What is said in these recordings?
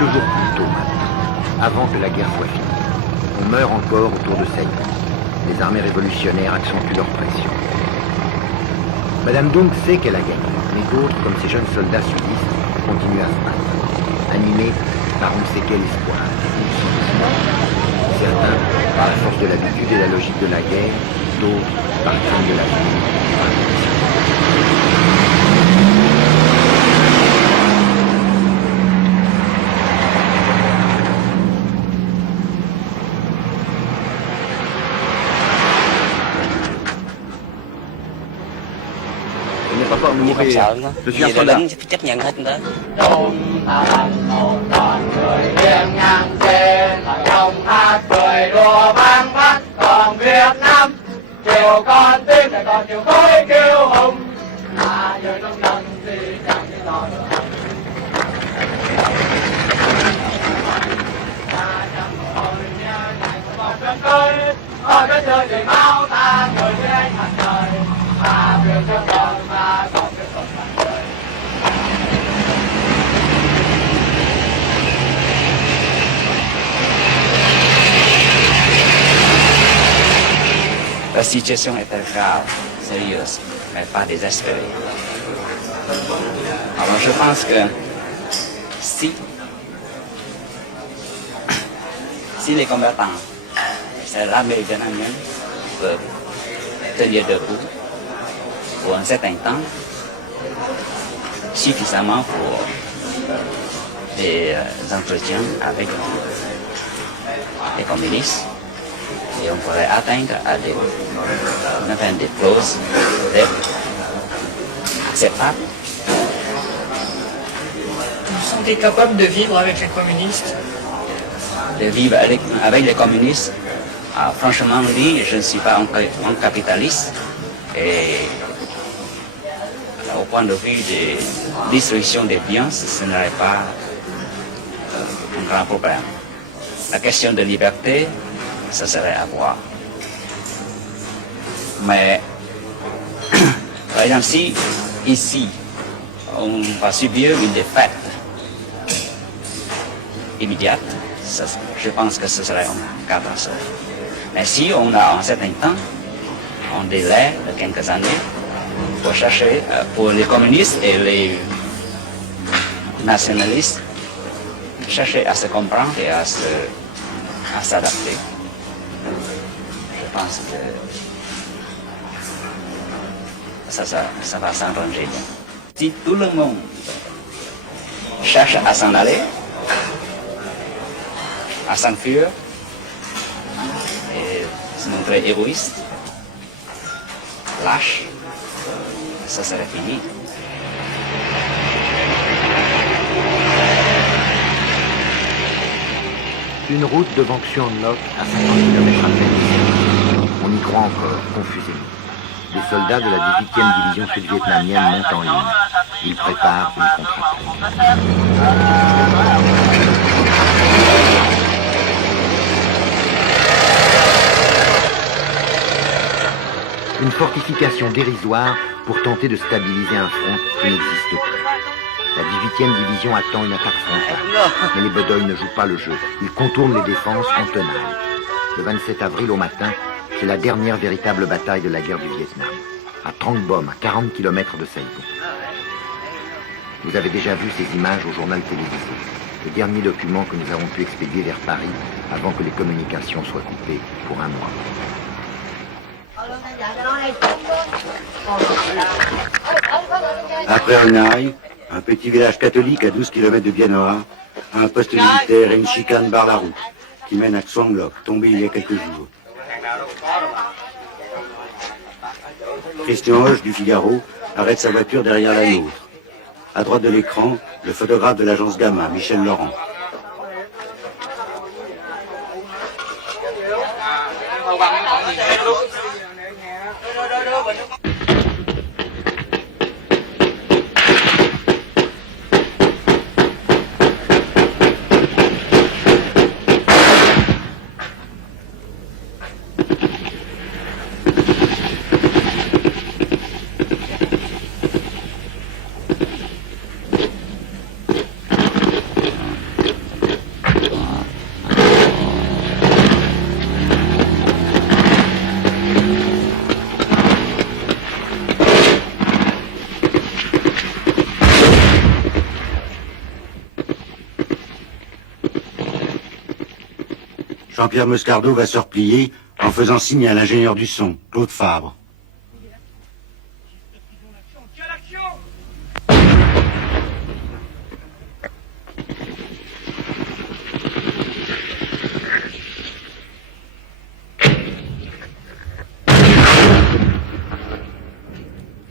quelques jours plus tôt maintenant, avant que la guerre soit finie. On meurt encore autour de Saigon. Les armées révolutionnaires accentuent leur pression. Madame Dong sait qu'elle a gagné, mais d'autres, comme ces jeunes soldats sudistes, continuent à se battre, animés par on ne sait quel espoir. Certains, par la force de l'habitude et la logique de la guerre, d'autres, par crainte de la vie. Như không sợ nữa. Vì là lính chấp nhận hết đó. Chúng ta lần một toàn người hiên ngang trên là dòng hát cười đùa vang vắt còn Việt Nam chiều con tim để còn chiều khối kiêu hùng là giờ trong lần gì chẳng như lo được. Ở bên trời thì máu ta người với anh mặt trời và việc cho con ta còn tiếp tục mặt trời. La situation était grave, sérieuse, mais pas désespérée. Alors je pense que si les combattants, c'est l'armée vietnamienne, peuvent tenir debout pour un certain temps, suffisamment pour des entretiens avec les communistes, et on pourrait atteindre à des clauses acceptables. Vous vous sentez capable de vivre avec les communistes? De vivre avec les communistes, franchement dit, je ne suis pas un capitaliste et au point de vue de distribution des biens, ce n'aurait pas un grand problème. La question de liberté, ça serait à voir. Mais, par exemple, si ici, on va subir une défaite immédiate, je pense que ce serait une catastrophe. Mais si on a un certain temps, un délai de quelques années, pour chercher, pour les communistes et les nationalistes, chercher à se comprendre et à s'adapter. Je pense que ça va s'arranger bien. Si tout le monde cherche à s'en aller, à s'enfuir et se montrer égoïste, lâche, ça serait fini. Une route de Vangchuanloc à 50 km à peine. On y croit encore, confusément. Des soldats de la 18e division sud-vietnamienne montent en ligne. Ils préparent une contre-attaque. Une fortification dérisoire pour tenter de stabiliser un front qui n'existe plus. La 18e division attend une attaque frontale, mais les Bedoy ne jouent pas le jeu. Ils contournent les défenses en tenaille. Le 27 avril au matin, c'est la dernière véritable bataille de la guerre du Vietnam, à Trong Bom, à 40 km de Saigon. Vous avez déjà vu ces images au journal télévisé, le dernier document que nous avons pu expédier vers Paris avant que les communications soient coupées pour un mois. Après Holnai, un petit village catholique à 12 km de Bien Hoa, un poste militaire et une chicane barre la route, qui mène à Xuang Loc, tombé il y a quelques jours. Christian Hoche du Figaro arrête sa voiture derrière la nôtre. À droite de l'écran, le photographe de l'agence Gamma, Michel Laurent. Jean-Pierre Moscardo va se replier en faisant signe à l'ingénieur du son, Claude Fabre.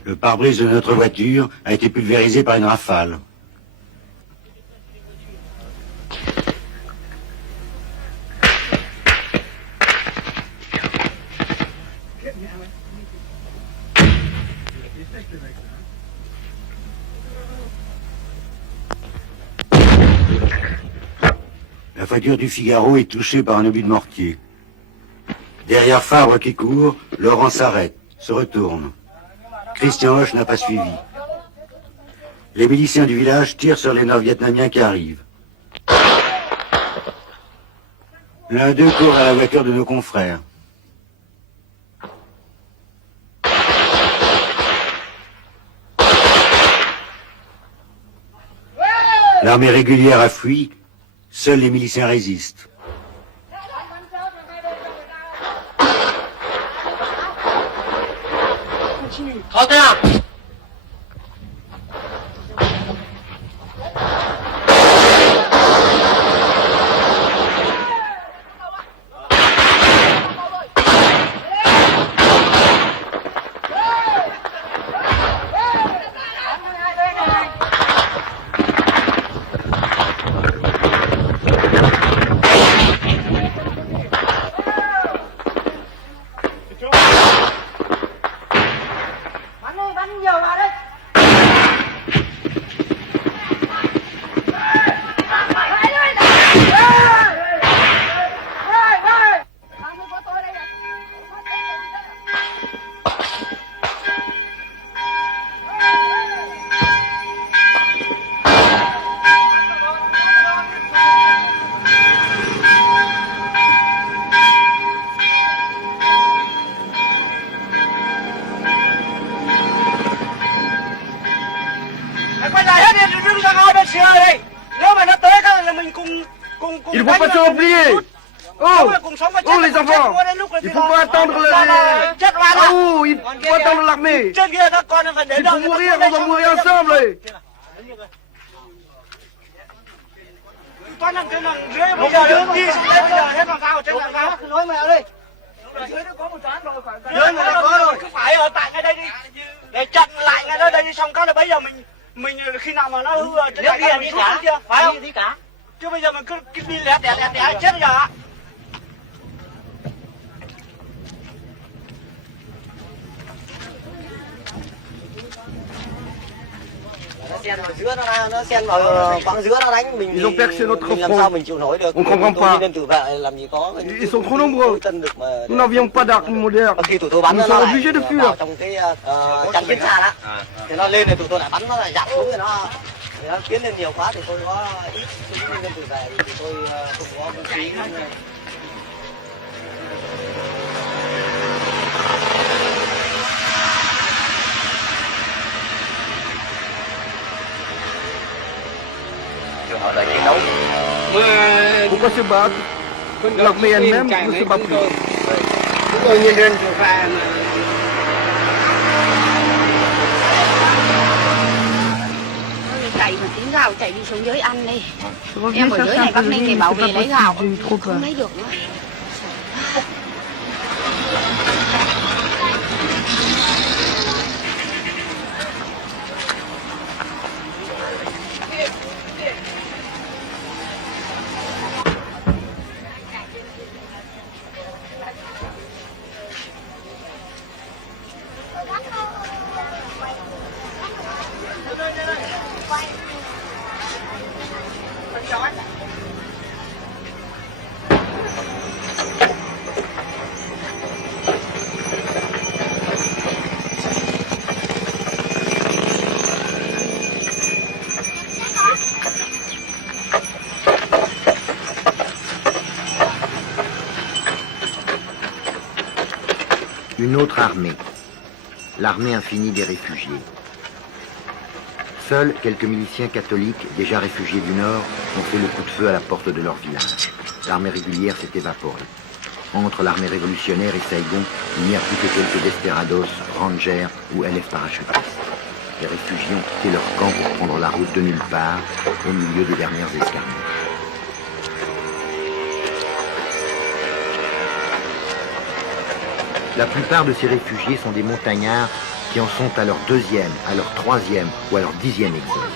Le pare-brise de notre voiture a été pulvérisé par une rafale. La voiture du Figaro est touchée par un obus de mortier. Derrière Fabre qui court, Laurent s'arrête, se retourne. Christian Hoche n'a pas suivi. Les miliciens du village tirent sur les Nord-Vietnamiens qui arrivent. L'un d'eux court à la voiture de nos confrères. L'armée régulière a fui, seuls les miliciens résistent. Il ne faut pas se replier. Oh, oh les enfants, il ne faut pas attendre oh, il faut attendre l'armée. Il faut mourir, on va mourir ensemble. Cứ phải ở tại ngay đây đi để chặn lại ngay đó đây đi, xong cái là bây giờ mình khi nào mà nó hư trên này mình rút kia, phải không? Chứ bây giờ mình cứ đi lẻ tẻ chết bây giờ ạ. Nó xen vào quãng giữa nó đánh mình, mình làm sao mình chịu nổi được. On comprend pas. Nên tự vệ làm gì có. Ils sont trop nombreux. Nous n'avions pas d'armes modernes. Khi tụi tôi bắn Nous nó sommes lại obligés de fuir. trong cái chắn kiến xa đó. Thì nó lên thì tụi tôi lại bắn nó lại dạt xuống, thì nó tiến lên nhiều quá thì tôi có ít nên tự vệ thì tôi không có vũ khí. Họ đã chiến đấu. Pourquoi se battre? L'armée elle-même ne se bat plus. Chúng tôi nhìn lên chỗ pha mà. Chạy mà tiếng gạo chạy đi xuống dưới ăn đi. Em ở dưới này bắc ninh thì bảo vệ lấy gạo không lấy được nữa. Une autre armée, l'armée infinie des réfugiés. Seuls quelques miliciens catholiques, déjà réfugiés du Nord, ont fait le coup de feu à la porte de leur village. l'armée régulière s'est évaporée. Entre l'armée révolutionnaire et Saigon, il n'y a plus que quelques desperados, rangers ou LF parachutistes. Les réfugiés ont quitté leur camp pour prendre la route de nulle part, au milieu des dernières escarmouches. La plupart de ces réfugiés sont des montagnards qui en sont à leur 2e, à leur 3e ou à leur 10e exode.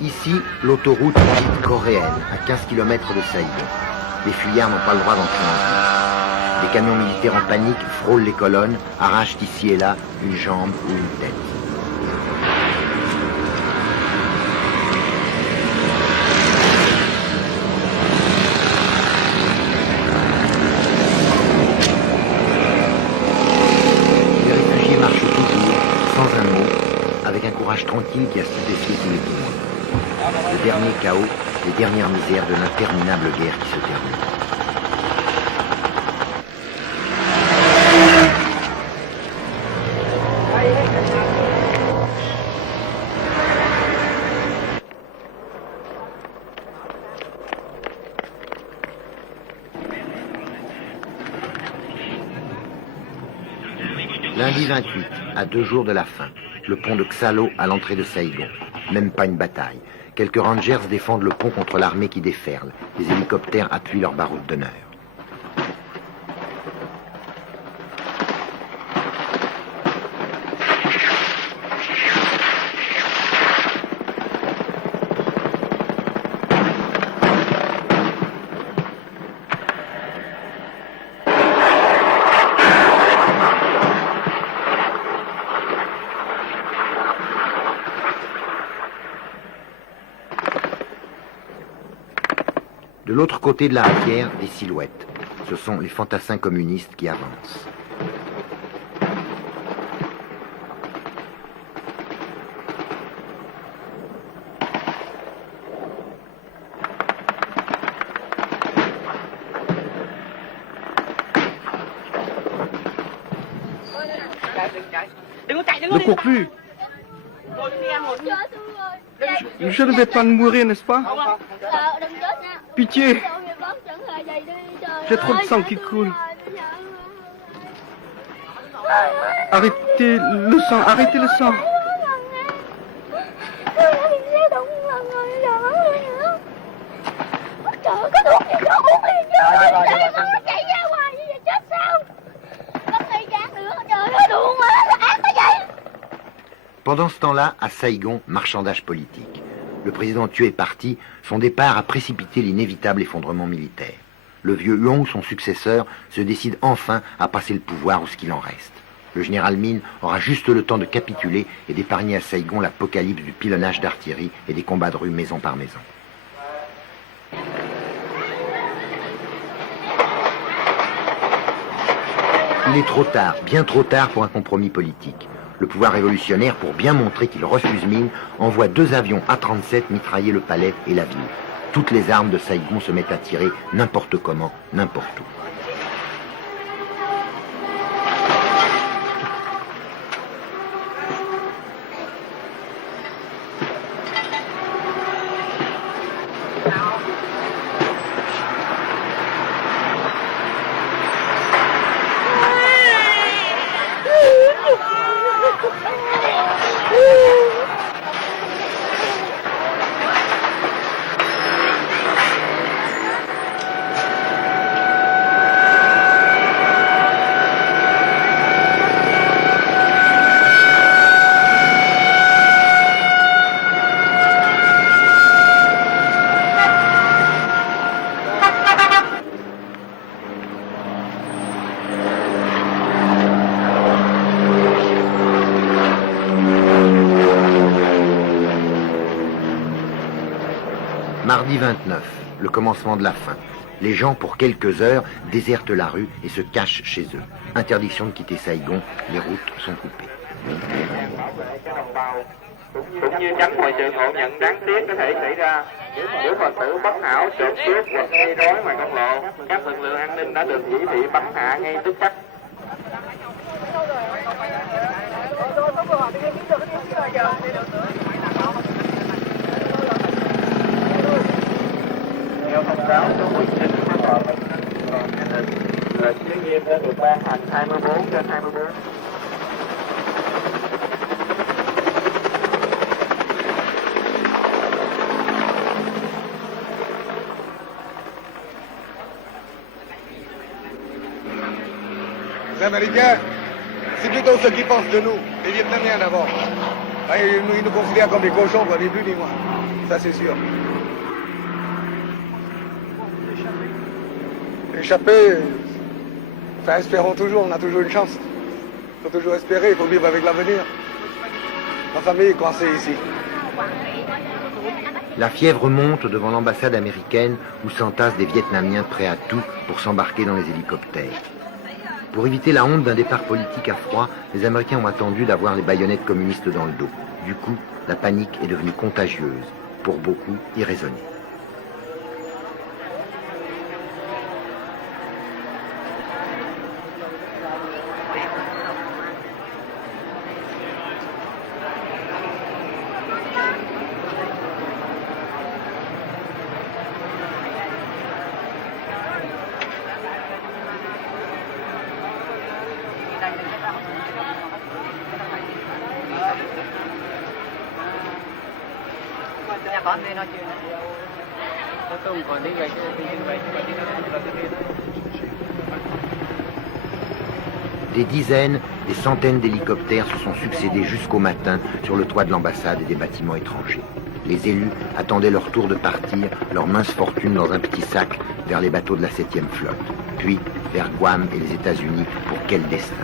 Ici, l'autoroute dite coréenne, à 15 km de Saigon. Les fuyards n'ont pas le droit d'entrer en ville. Des camions militaires en panique frôlent les colonnes, arrachent ici et là une jambe ou une tête. Les réfugiés marchent toujours, sans un mot, avec un courage tranquille qui a stupéfié tous les témoins. Le dernier chaos, les dernières misères de l'interminable guerre qui se termine. Lundi 28, à 2 jours de la fin, le pont de Xalo à l'entrée de Saigon. Même pas une bataille. Quelques rangers défendent le pont contre l'armée qui déferle. Les hélicoptères appuient leur baroud d'honneur. De l'autre côté de la rivière, des silhouettes. Ce sont les fantassins communistes qui avancent. Ne cours plus. Je ne vais pas mourir, n'est-ce pas? Pitié. J'ai trop de sang qui coule. Arrêtez le sang, arrêtez le sang. Pendant ce temps-là, à Saigon, marchandage politique. Le président tué est parti, son départ a précipité l'inévitable effondrement militaire. Le vieux Huong, son successeur, se décide enfin à passer le pouvoir ou ce qu'il en reste. Le général Min aura juste le temps de capituler et d'épargner à Saigon l'apocalypse du pilonnage d'artillerie et des combats de rue maison par maison. Il est trop tard, bien trop tard pour un compromis politique. Le pouvoir révolutionnaire, pour bien montrer qu'il refuse Min, envoie 2 avions A-37 mitrailler le palais et la ville. Toutes les armes de Saigon se mettent à tirer n'importe comment, n'importe où. Mardi 29. le commencement de la fin. Les gens, pour quelques heures, désertent la rue et se cachent chez eux. Interdiction de quitter Saigon, les routes sont coupées. Cũng như tránh mọi sự ngộ nhận đáng tiếc có thể xảy ra. Nếu Phật tử bất hảo trộm cướp hoặc gây rối ngoài công lộ, các lực lượng an ninh đã được chỉ thị bắn hạ ngay tức khắc. Theo thông cáo số 19 của Tòa Bạch lệnh giới nghiêm đã được ban hành 24/24. Les Américains, c'est plutôt ceux qui pensent de nous, les Vietnamiens d'abord. Ils nous considèrent comme des cochons, quoi, ni plus ni moins. Ça, c'est sûr. Échapper, enfin, espérons toujours, on a toujours une chance. Il faut toujours espérer, il faut vivre avec l'avenir. Ma famille est coincée ici. La fièvre monte devant l'ambassade américaine où s'entassent des Vietnamiens prêts à tout pour s'embarquer dans les hélicoptères. Pour éviter la honte d'un départ politique à froid, les Américains ont attendu d'avoir les baïonnettes communistes dans le dos. Du coup, la panique est devenue contagieuse, pour beaucoup irraisonnée. Des dizaines, des centaines d'hélicoptères se sont succédés jusqu'au matin sur le toit de l'ambassade et des bâtiments étrangers. Les élus attendaient leur tour de partir, leur mince fortune dans un petit sac, vers les bateaux de la 7e flotte, puis vers Guam et les États-Unis. Pour quel destin?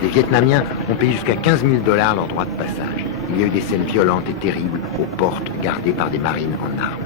Les Vietnamiens ont payé jusqu'à 15 000 $ leur droit de passage. Il y a eu des scènes violentes et terribles aux portes gardées par des marines en armes.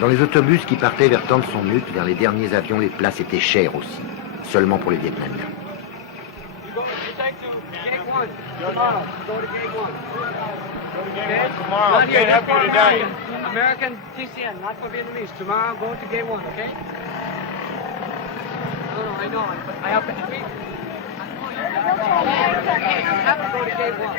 Dans les autobus qui partaient vers Tan Son Nhut, vers les derniers avions, les places étaient chères aussi, seulement pour les Vietnamiens. American TCN, not for Vietnamese. Tomorrow, go to Gate 1, okay? No, I know, but I have to agree. You have to go to Gate 1.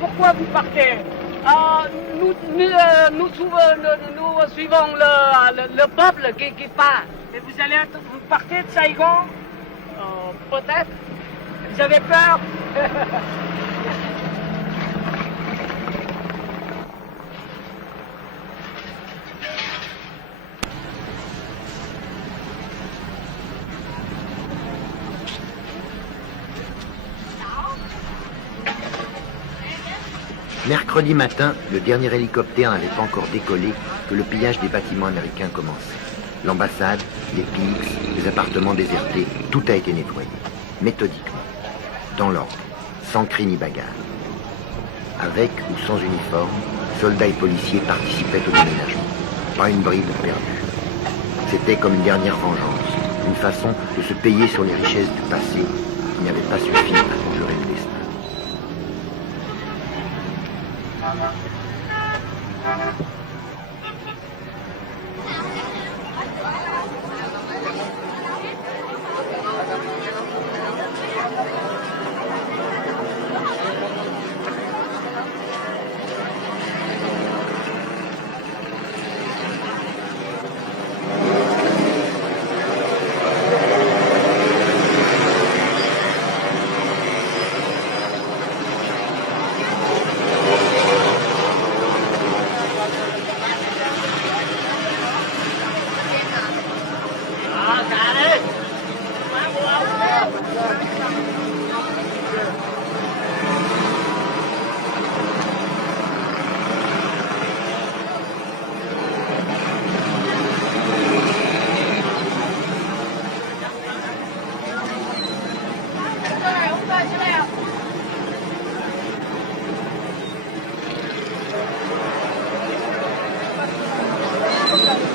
Pourquoi vous partez? Nous suivons le peuple qui part. Et vous partez de Saigon? Peut-être. Vous avez peur? Mercredi matin, le dernier hélicoptère n'avait pas encore décollé que le pillage des bâtiments américains commençait. L'ambassade, les pigs, les appartements désertés, tout a été nettoyé, méthodiquement, dans l'ordre, sans cri ni bagarre. Avec ou sans uniforme, soldats et policiers participaient au déménagement. Pas une bride perdue. C'était comme une dernière vengeance, une façon de se payer sur les richesses du passé qui n'avaient pas suffi à conjurer le destin.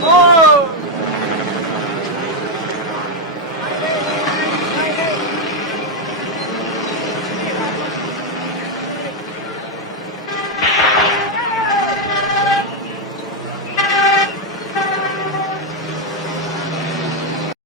Oh!